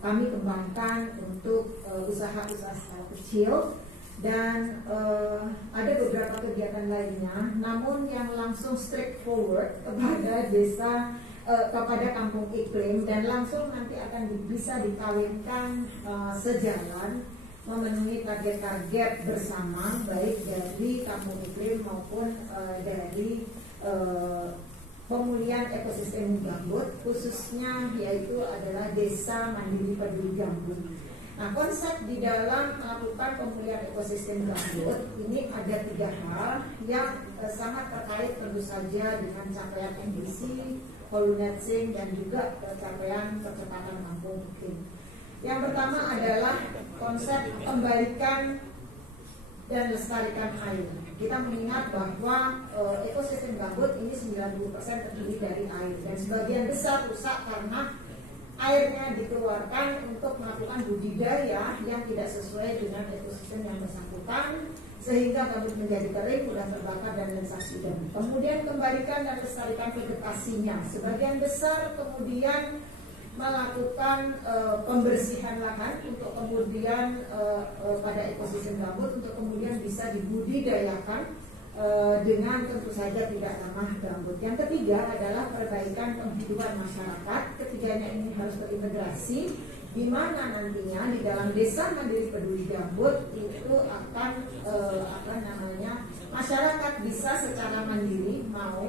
kami kembangkan untuk usaha-usaha skala kecil. Dan ada beberapa kegiatan lainnya, namun yang langsung straightforward kepada desa, kepada kampung iklim, dan langsung nanti akan bisa dikawinkan sejalan memenuhi target-target bersama, baik dari kampung iklim maupun dari pemulihan ekosistem gambut, khususnya yaitu adalah Desa Mandiri Peduli Gambut. Nah, konsep di dalam melakukan pemulihan ekosistem gambut ini ada 3 hal yang sangat terkait tentu saja dengan capaian NDC, whole netting, dan juga capaian percepatan kampung iklim. Yang pertama adalah konsep kembalikan dan lestarikan air. Kita mengingat bahwa ekosistem gambut ini 90% terdiri dari air, dan sebagian besar rusak karena airnya dikeluarkan untuk melakukan budidaya yang tidak sesuai dengan ekosistem yang bersangkutan, sehingga gambut menjadi kering, mudah terbakar, dan lain sebagainya. Kemudian kembalikan dan lestarikan vegetasinya. Sebagian besar kemudian melakukan pembersihan lahan untuk kemudian pada ekosistem gambut untuk kemudian bisa dibudidayakan dengan tentu saja tidak ramah gambut. Yang ketiga adalah perbaikan penghidupan masyarakat. Ketiganya ini harus terintegrasi, di mana nantinya di dalam Desa Mandiri Peduli Gambut itu akan masyarakat bisa secara mandiri mau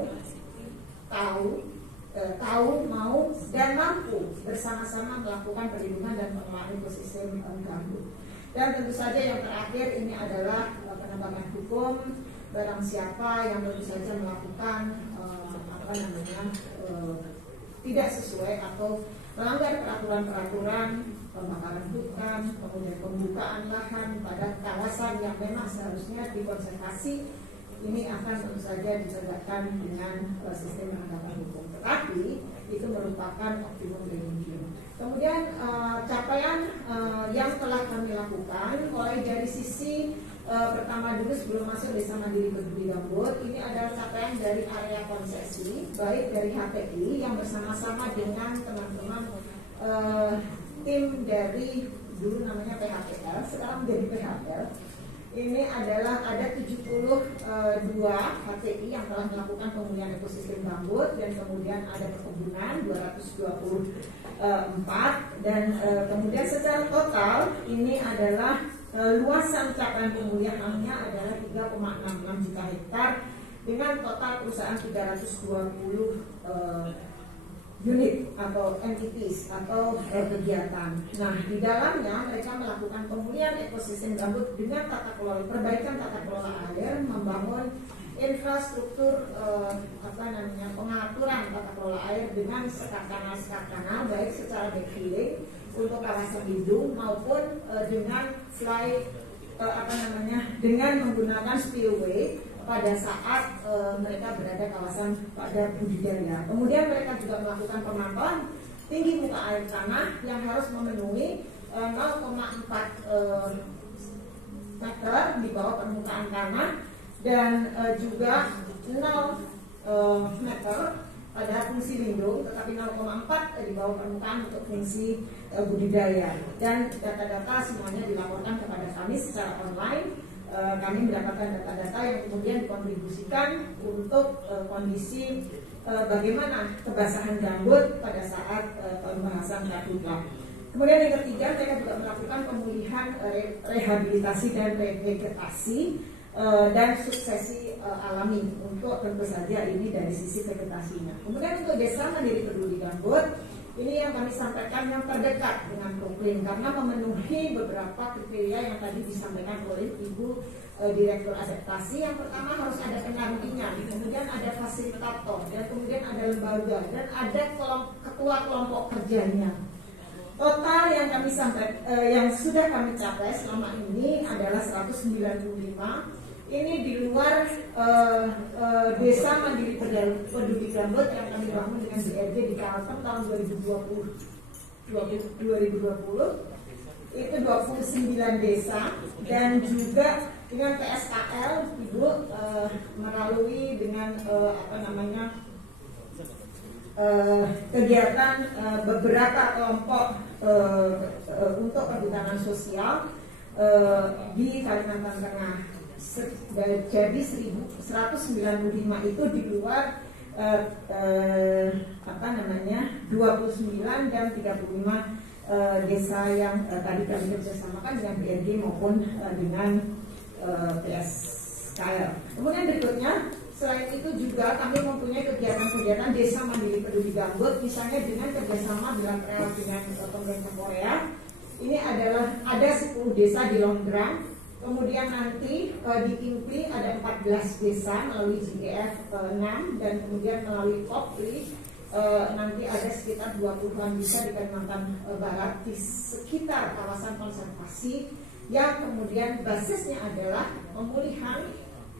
dan mampu bersama-sama melakukan perlindungan dan pengelolaan ekosistem gambut. Dan tentu saja yang terakhir ini adalah penegakan hukum. Barang siapa yang tentu saja melakukan tidak sesuai atau melanggar peraturan-peraturan pembakaran hutan, kemudian pembukaan lahan pada kawasan yang memang seharusnya dikonservasi, ini akan tentu saja ditegakkan dengan sistem penegakan hukum. Tetapi itu merupakan optimum remedium. Kemudian capaian yang telah kami lakukan mulai dari sisi pertama dulu sebelum masuk Desa Mandiri Peduli Gambut, ini adalah capaian dari area konsesi, baik dari HPI yang bersama-sama dengan teman-teman tim dari dulu namanya PHPL, sekarang menjadi PHL. Ini adalah ada 72 HTI yang telah melakukan pemulihan ekosistem gambut, dan kemudian ada perkebunan 224, dan kemudian secara total ini adalah luasan capaian pemulihannya adalah 3,66 juta hektar dengan total perusahaan 320 unit atau entities atau kegiatan. Nah, di dalamnya mereka melakukan pemulihan ekosistem gambut dengan perbaikan tata kelola air, membangun infrastruktur pengaturan tata kelola air dengan sekat kanal baik secara backfilling untuk kawasan hidung maupun dengan dengan menggunakan spillway pada saat mereka berada kawasan pada budidaya. Kemudian mereka juga melakukan pemantauan tinggi muka air tanah yang harus memenuhi 0,4 meter di bawah permukaan tanah, dan juga 0 meter pada fungsi lindung, tetapi 0,4 di bawah permukaan untuk fungsi budidaya. Dan data-data semuanya dilaporkan kepada kami secara online. Kami mendapatkan data-data yang kemudian dikontribusikan untuk kondisi bagaimana kebasahan gambut pada saat pembahasan karhutla. Kemudian yang ketiga, mereka juga melakukan pemulihan rehabilitasi dan revegetasi dan suksesi alami untuk tentu saja ini dari sisi vegetasinya. Kemudian untuk Desa Mandiri Peduli Gambut, ini yang kami sampaikan yang terdekat dengan Proklim karena memenuhi beberapa kriteria yang tadi disampaikan oleh Ibu Direktur Adaptasi. Yang pertama harus ada pendampingan, kemudian ada fasilitator, dan kemudian ada lembaga, dan ada ketua kelompok kerjanya. Total yang kami yang sudah kami capai selama ini adalah 195. Ini di luar Desa Mandiri Peduli Gambut yang kami bangun dengan BRG di Kalteng tahun 2020 itu 29 desa, dan juga dengan PSKL Ibu melalui dengan kegiatan beberapa kelompok untuk kehutanan sosial di Kalimantan Tengah. Jadi 195 itu di luar 29 dan 35 desa yang tadi kami kerjasamakan dengan BRG maupun dengan PSKL. Kemudian berikutnya, selain itu juga kami mempunyai kegiatan-kegiatan desa mandiri peduli gambut, misalnya dengan kerjasama bilateral dengan pemerintah Korea. Ini adalah ada 10 desa di Longgrang. Kemudian nanti di Impli ada 14 desa melalui JGF 6 dan kemudian melalui Popli nanti ada sekitar 20-an desa di Kalimantan Barat di sekitar kawasan konservasi yang kemudian basisnya adalah pemulihan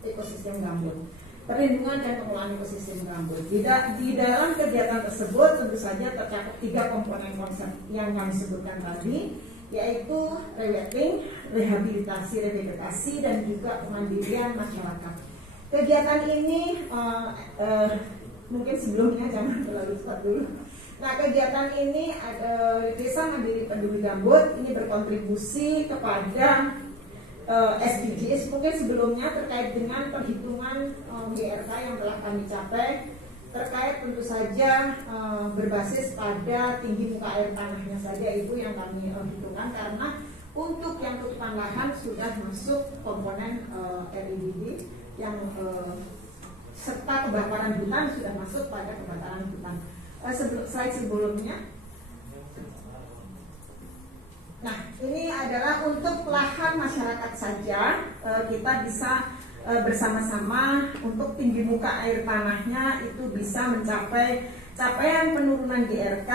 ekosistem gambut, perlindungan dan pengelolaan ekosistem gambut. Di dalam kegiatan tersebut tentu saja tercakup 3 komponen konsep yang kami sebutkan tadi, yaitu rewetting, rehabilitasi, revegetasi, dan juga kemandirian masyarakat. Kegiatan ini mungkin sebelumnya jangan terlalu cepat dulu. Nah, kegiatan ini Desa Mandiri Peduli Gambut ini berkontribusi kepada SDGs. Mungkin sebelumnya terkait dengan perhitungan GRK yang telah kami capai, terkait tentu saja berbasis pada tinggi muka air tanahnya saja itu yang kami hitungkan, karena untuk yang tutupan lahan sudah masuk komponen RIDD yang serta kebakaran hutan sudah masuk pada kebakaran hutan. Slide sebelumnya. Nah, ini adalah untuk lahan masyarakat saja, kita bisa bersama-sama untuk tinggi muka air tanahnya itu bisa mencapai capaian penurunan GRK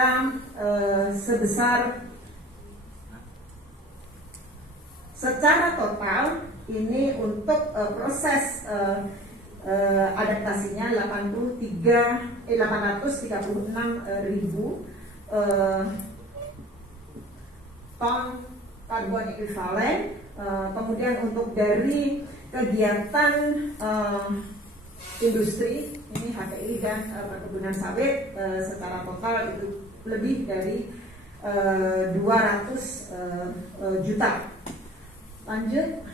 sebesar secara total ini untuk proses adaptasinya 836.000 ton karbon ekuivalen. Kemudian untuk dari kegiatan industri ini HTI dan perkebunan sawit secara total itu lebih dari 200 juta. Lanjut,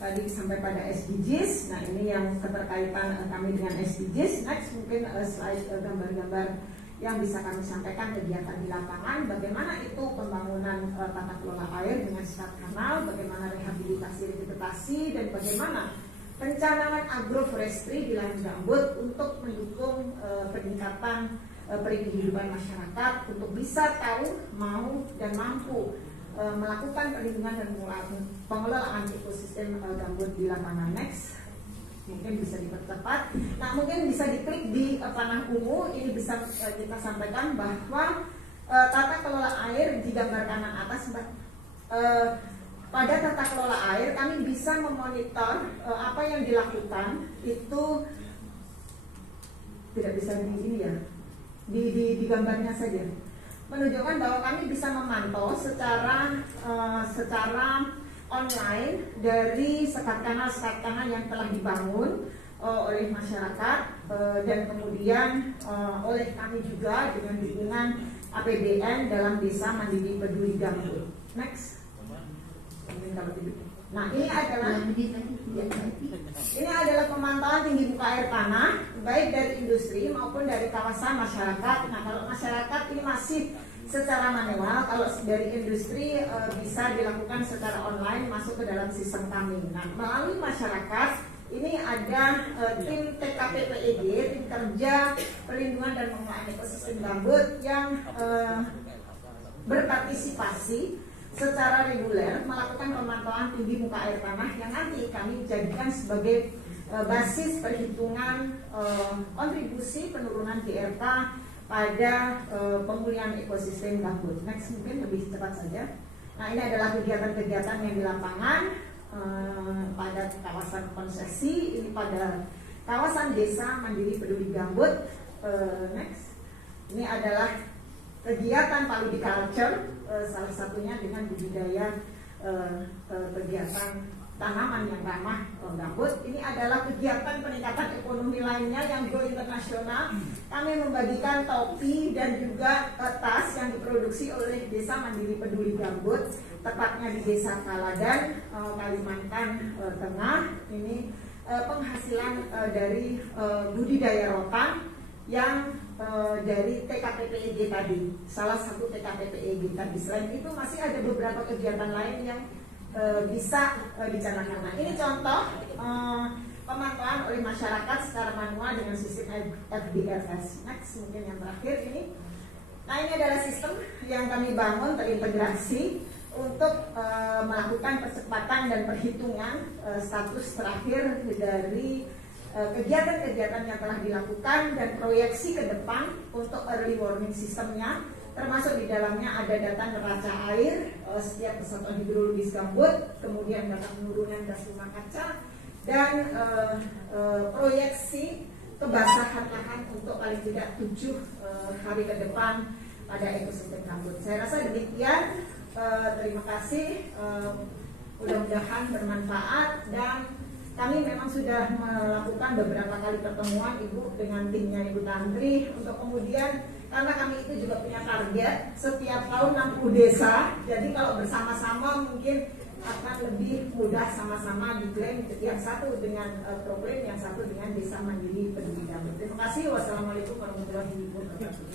tadi sampai pada SDGs. Nah, ini yang keterkaitan kami dengan SDGs. Next, mungkin slide gambar-gambar yang bisa kami sampaikan kegiatan di lapangan. Bagaimana itu pembangunan tata kelola air dengan sekat kanal, bagaimana rehabilitasi vegetasi, dan bagaimana pencanangan agroforestry di lahan gambut untuk mendukung peningkatan kehidupan masyarakat untuk bisa tahu, mau, dan mampu melakukan perlindungan dan pengelolaan ekosistem gambut di lapangan. Next, mungkin bisa dipercepat. Nah, mungkin bisa diklik di panah ungu. Ini bisa kita sampaikan bahwa tata kelola air di gambar kanan atas, pada tata kelola air kami bisa memonitor apa yang dilakukan itu tidak bisa di ini ya, di gambarnya saja, menunjukkan bahwa kami bisa memantau secara online dari sekat kanal yang telah dibangun oleh masyarakat dan kemudian oleh kami juga dengan dukungan APBN dalam Desa Mandiri Peduli Gambut. Next. Nah, ini adalah pemantauan tinggi muka air tanah baik dari industri maupun dari kawasan masyarakat. Nah, kalau masyarakat ini masih secara manual, kalau dari industri bisa dilakukan secara online masuk ke dalam sistem kami. Nah, melalui masyarakat ini ada tim TKPPED, tim kerja perlindungan dan pengelolaan ekosistem gambut yang berpartisipasi secara reguler melakukan pemantauan tinggi muka air tanah yang nanti kami jadikan sebagai basis perhitungan kontribusi penurunan GRK pada pemulihan ekosistem gambut. Next, mungkin lebih cepat saja. Nah, ini adalah kegiatan-kegiatan yang di lapangan pada kawasan konsesi, ini pada kawasan Desa Mandiri Peduli Gambut. Next, ini adalah kegiatan paludiculture, salah satunya dengan budidaya kegiatan tanaman yang ramah gambut. Ini adalah kegiatan peningkatan ekonomi lainnya yang go internasional. Kami membagikan topi dan juga tas yang diproduksi oleh Desa Mandiri Peduli Gambut, tepatnya di Desa Kaladan, Kalimantan Tengah. Ini penghasilan dari budidaya rotan yang dari TKPPEG tadi, salah satu TKPPEG tadi. Selain itu masih ada beberapa kegiatan lain yang bisa dicanangkan. Nah, ini contoh pemantauan oleh masyarakat secara manual dengan sistem FDRS. Next, mungkin yang terakhir ini. Nah, ini adalah sistem yang kami bangun terintegrasi untuk melakukan percepatan dan perhitungan status terakhir dari kegiatan-kegiatan yang telah dilakukan dan proyeksi ke depan untuk early warning sistemnya, termasuk di dalamnya ada data neraca air setiap kesatuan hidrologis gambut, kemudian data penurunan gas rumah kaca, dan proyeksi kebasahan lahan untuk paling tidak 7 hari ke depan pada ekosistem gambut. Saya rasa demikian. Terima kasih. Mudah-mudahan bermanfaat, dan kami memang sudah melakukan beberapa kali pertemuan Ibu dengan timnya Ibu Tantri untuk kemudian, karena kami itu juga punya target setiap tahun 60 desa. Jadi kalau bersama-sama mungkin akan lebih mudah sama-sama diklaim, yang satu dengan program, yang satu dengan Desa Mandiri Peduli Gambut. Terima kasih. Wassalamualaikum warahmatullahi wabarakatuh.